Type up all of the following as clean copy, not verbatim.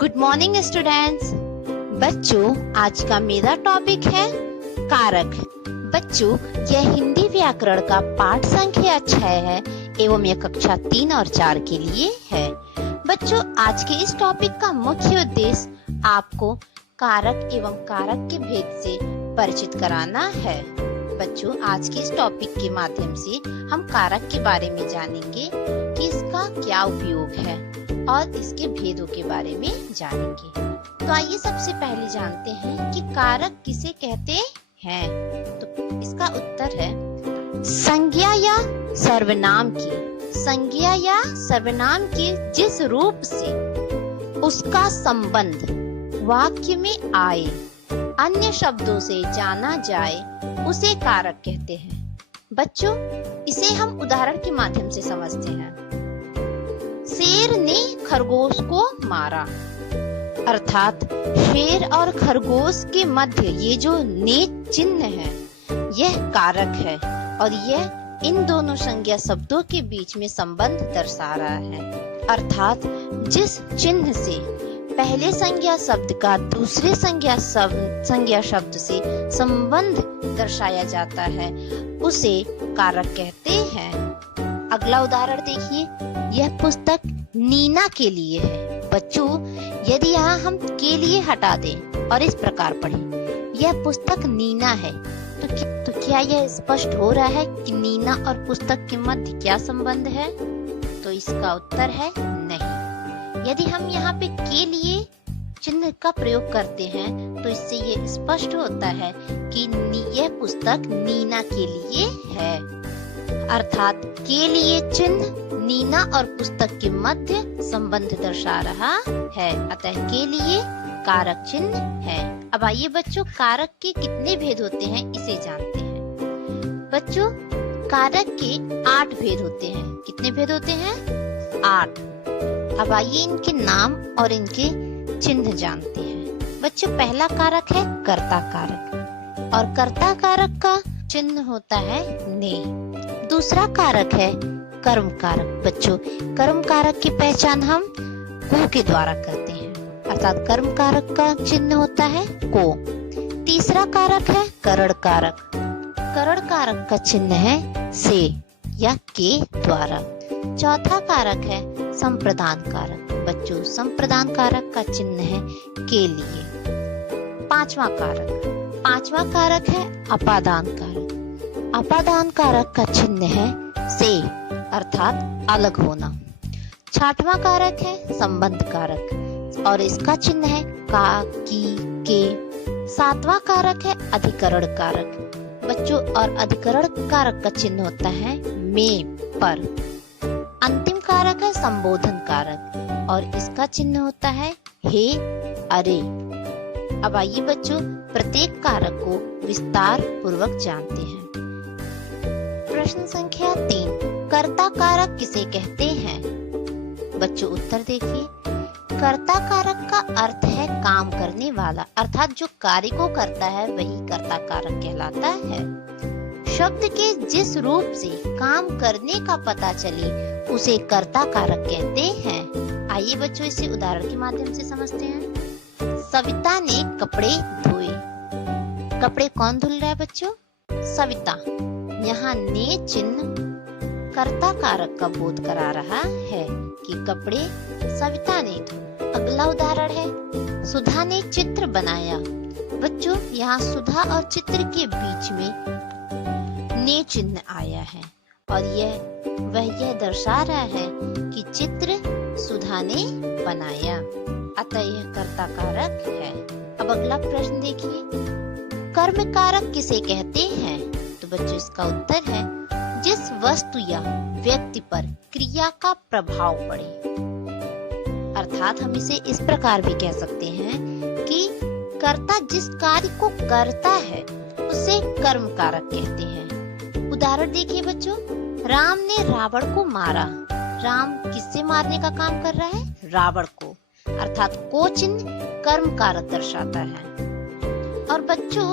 Good morning students. बच्चों, आज का मेरा टॉपिक है कारक। बच्चों, यह हिंदी व्याकरण का पाठ संख्या 6 है एवं यह कक्षा 3 और 4 के लिए है। बच्चों, आज के इस टॉपिक का मुख्य उद्देश्य आपको कारक एवं कारक के भेद से परिचित कराना है। बच्चों, आज के इस टॉपिक के माध्यम से हम कारक के बारे में जानेंगे कि इसका क्या उपयोग है और इसके भेदों के बारे में जानेंगे। तो आइए सबसे पहले जानते हैं कि कारक किसे कहते हैं। तो इसका उत्तर है संज्ञा या सर्वनाम की। संज्ञा या सर्वनाम के जिस रूप से उसका संबंध वाक्य में आए, अन्य शब्दों से जाना जाए, उसे कारक कहते हैं। बच्चों, इसे हम उदाहरण के माध्यम से समझते हैं। शेर ने खरगोश को मारा, अर्थात शेर और खरगोश के मध्य ये जो ने चिन्ह है यह कारक है और यह इन दोनों संज्ञा शब्दों के बीच में संबंध दर्शा रहा है। अर्थात जिस चिन्ह से पहले संज्ञा शब्द का दूसरे संज्ञा शब्द से संबंध दर्शाया जाता है उसे कारक कहते हैं। अगला उदाहरण देखिए, यह पुस्तक नीना के लिए है। बच्चों, यदि यहाँ हम के लिए हटा दें और इस प्रकार पढ़ें, यह पुस्तक नीना है, तो क्या यह स्पष्ट हो रहा है कि नीना और पुस्तक के मध्य क्या संबंध है? तो इसका उत्तर है नहीं। यदि हम यहाँ पे के लिए चिन्ह का प्रयोग करते हैं तो इससे ये स्पष्ट होता है कि यह पुस्तक नीना के लिए है। अर्थात के लिए चिन्ह नीना और पुस्तक के मध्य संबंध दर्शा रहा है, अतः के लिए कारक चिन्ह है। अब आइए बच्चों, कारक के कितने भेद होते हैं इसे जानते हैं। बच्चों, कारक के 8 भेद होते हैं। कितने भेद होते हैं? 8। अब आइए इनके नाम और इनके चिन्ह जानते हैं। बच्चों, पहला कारक है कर्ता कारक और कर्ता कारक का चिन्ह होता है ने। दूसरा कारक है कर्म कारक। बच्चों, कर्म कारक की पहचान हम को के द्वारा करते हैं, अर्थात कर्म कारक का चिन्ह होता है को। तीसरा कारक है करण कारक। करण कारक का चिन्ह है से या के द्वारा। चौथा कारक है संप्रदान कारक। बच्चों, संप्रदान कारक का चिन्ह है के लिए। पांचवा कारक है अपादान कारक। अपादान कारक का चिन्ह है से, अर्थात अलग होना। छठवां कारक है संबंध कारक और इसका चिन्ह है का, की, के। सातवां कारक है अधिकरण कारक। बच्चों, और अधिकरण कारक का चिन्ह होता है में, पर। अंतिम कारक है संबोधन कारक और इसका चिन्ह होता है हे, अरे। अब आइए बच्चों, प्रत्येक कारक को विस्तार पूर्वक जानते हैं। प्रश्न संख्या 3, कर्ता कारक किसे कहते हैं? बच्चों, उत्तर देखिए। कर्ता कारक का अर्थ है काम करने वाला, अर्थात जो कार्य को करता है वही कर्ता कारक कहलाता है। शब्द के जिस रूप से काम करने का पता चले उसे कर्ता कारक कहते हैं। आइए बच्चों, इसे उदाहरण के माध्यम से समझते हैं। सविता ने कपड़े धोए। कपड़े कौन धुल रहा है बच्चों? सविता। यहाँ ने चिन्ह कर्ता कारक का बोध करा रहा है कि कपड़े सविता ने धोए। अगला उदाहरण है सुधा ने चित्र बनाया। बच्चों, यहाँ सुधा और चित्र के बीच में ने चिन्ह आया है और यह दर्शा रहा है कि चित्र सुधा ने बनाया, अतः यह कर्ता कारक है। अब अगला प्रश्न देखिए, कर्म कारक किसे कहते हैं? तो बच्चों, इसका उत्तर है जिस वस्तु या व्यक्ति पर क्रिया का प्रभाव पड़े। अर्थात हम इसे इस प्रकार भी कह सकते हैं कि कर्ता जिस कार्य को करता है उसे कर्म कारक कहते हैं। उदाहरण देखिए बच्चों, राम ने रावण को मारा। राम किससे मारने का काम कर रहा है? रावण को, अर्थात को चिन्ह कर्म कारक दर्शाता है। और बच्चों,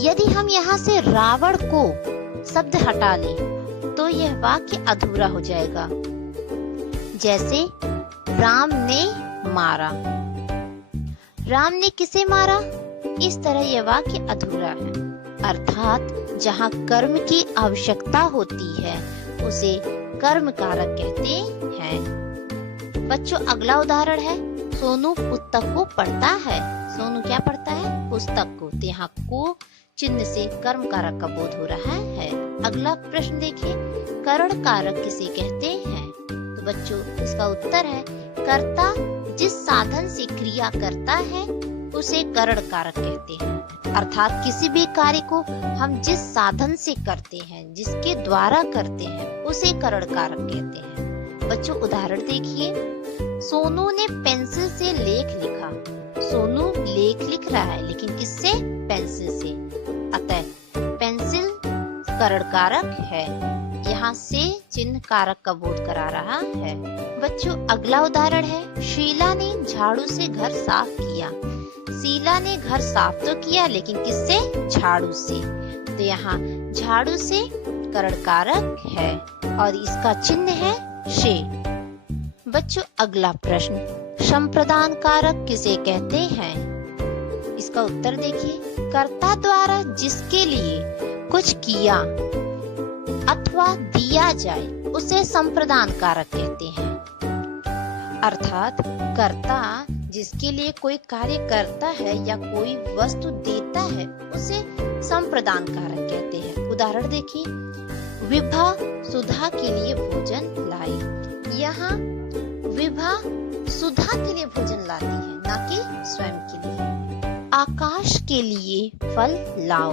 यदि हम यहाँ से रावण को शब्द हटा लें तो यह वाक्य अधूरा हो जाएगा। जैसे राम ने मारा, राम ने किसे मारा? इस तरह यह वाक्य अधूरा है। अर्थात जहाँ कर्म की आवश्यकता होती है उसे कर्म कारक कहते हैं। बच्चों अगला उदाहरण है, सोनू पुस्तक को पढ़ता है। सोनू क्या पढ़ता है? पुस्तक को। तो यहाँ को चिन्ह से कर्म कारक का बोध हो रहा है। अगला प्रश्न देखिए, करण कारक किसे कहते हैं? तो बच्चों इसका उत्तर है, कर्ता जिस साधन से क्रिया करता है उसे करण कारक कहते हैं। अर्थात किसी भी कार्य को हम जिस साधन से करते हैं, जिसके द्वारा करते हैं, उसे करण कारक कहते हैं। बच्चों उदाहरण देखिए, सोनू ने पेंसिल से लेख लिखा। सोनू लेख लिख रहा है लेकिन किससे? पेंसिल से। अतः पेंसिल करण कारक है। यहाँ से चिन्ह कारक का बोध करा रहा है। बच्चों अगला उदाहरण है, शीला ने झाड़ू से घर साफ किया। शीला ने घर साफ तो किया लेकिन किससे? झाड़ू से। तो यहाँ झाड़ू से करण कारक है और इसका चिन्ह है शे। बच्चों अगला प्रश्न, संप्रदान कारक किसे कहते हैं? इसका उत्तर देखिए, कर्ता द्वारा जिसके लिए कुछ किया अथवा दिया जाए उसे संप्रदान कारक कहते हैं। अर्थात कर्ता जिसके लिए कोई कार्य करता है या कोई वस्तु देता है उसे संप्रदान कारक कहते हैं। उदाहरण देखिए, विभा सुधा के लिए भोजन लाई। यहाँ विभा सुधा के लिए भोजन लाती है, ना कि स्वयं के लिए। आकाश के लिए फल लाओ।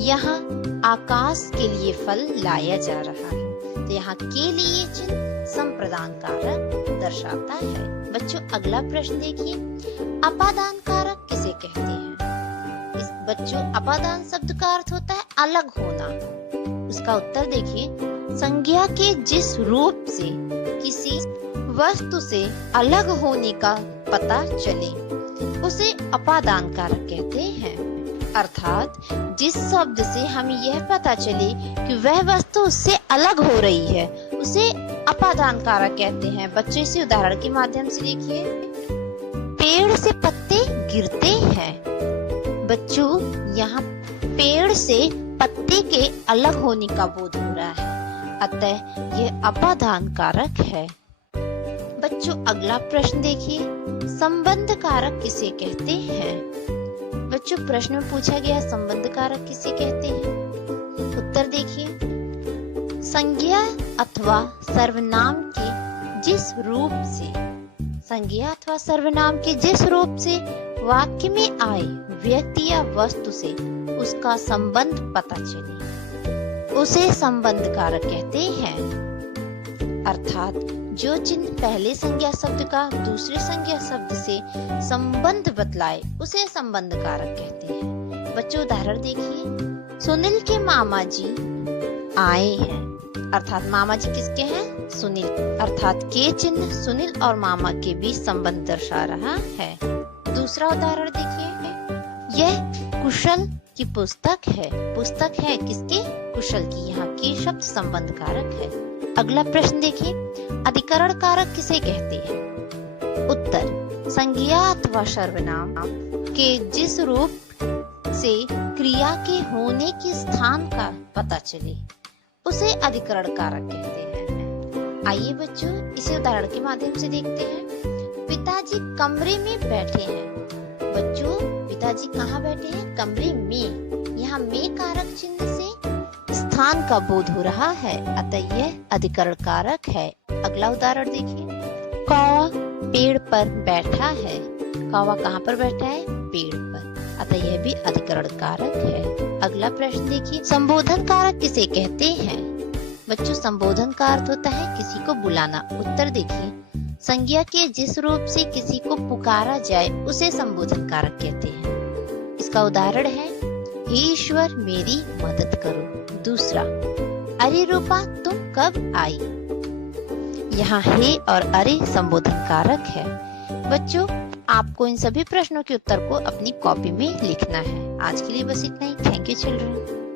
यहाँ आकाश के लिए फल लाया जा रहा है। तो यहाँ के लिए चिन्ह संप्रदान कारक दर्शाता है। बच्चों अगला प्रश्न देखिए, अपादान कारक किसे कहते हैं? बच्चों अपादान शब्द का अर्थ होता है अलग होना। उसका उत्तर देखिए, संज्ञा के जिस रूप से किसी वस्तु से अलग होने का पता चले उसे अपादान कारक कहते हैं। अर्थात जिस शब्द से हमें यह पता चले कि वह वस्तु उससे अलग हो रही है उसे अपादान कारक कहते हैं। बच्चों इसी उदाहरण के माध्यम से देखिए, पेड़ से पत्ते गिरते हैं। बच्चों यहाँ पेड़ से पत्ते के अलग होने का बोध हो रहा है, अतः यह अपादान कारक है। बच्चों अगला प्रश्न देखिए, संबंध कारक किसे कहते हैं? बच्चों प्रश्न में पूछा गया संबंध कारक किसे कहते हैं? उत्तर देखिए, संज्ञा अथवा सर्वनाम के जिस रूप से, संज्ञा अथवा सर्वनाम के जिस रूप से वाक्य में आए व्यक्ति या वस्तु से उसका संबंध पता चले उसे संबंध कारक कहते हैं। अर्थात जो चिन्ह पहले संज्ञा शब्द का दूसरे संज्ञा शब्द से संबंध बतलाए उसे संबंध कारक कहते हैं। बच्चों उदाहरण देखिए, सुनील के मामा जी आए हैं। अर्थात मामा जी किसके हैं? सुनील। अर्थात के चिन्ह सुनील और मामा के बीच संबंध दर्शा रहा है। दूसरा उदाहरण देखिए, यह कुशल की पुस्तक है। पुस्तक है किसकी? कुशल की। यहाँ के शब्द संबंध कारक है। अगला प्रश्न देखिए, अधिकरण कारक किसे कहते हैं? उत्तर, संज्ञा अथवा सर्वनाम के जिस रूप से क्रिया के होने के स्थान का पता चले उसे अधिकरण कारक कहते हैं। आइए बच्चों इसे उदाहरण के माध्यम से देखते हैं। पिताजी कमरे में बैठे हैं। बच्चों पिताजी कहाँ बैठे हैं? कमरे में। यहाँ में कारक चिन्ह से स्थान का बोध हो रहा है, अतः यह अधिकरण कारक है। अगला उदाहरण देखिए, कौवा पेड़ पर बैठा है। कौवा कहाँ पर बैठा है? पेड़ पर, अतः यह भी अधिकरण कारक है। अगला प्रश्न देखिए, संबोधन कारक किसे कहते हैं? बच्चों संबोधन का अर्थ होता है किसी को बुलाना। उत्तर देखिए, संज्ञा के जिस रूप से किसी को पुकारा जाए उसे संबोधन कारक कहते हैं। इसका उदाहरण है, हे ईश्वर मेरी मदद करो। दूसरा, अरे रूपा तुम कब आई। यहाँ हे और अरे संबोधन कारक है। बच्चों आपको इन सभी प्रश्नों के उत्तर को अपनी कॉपी में लिखना है। आज के लिए बस इतना ही। Thank you children.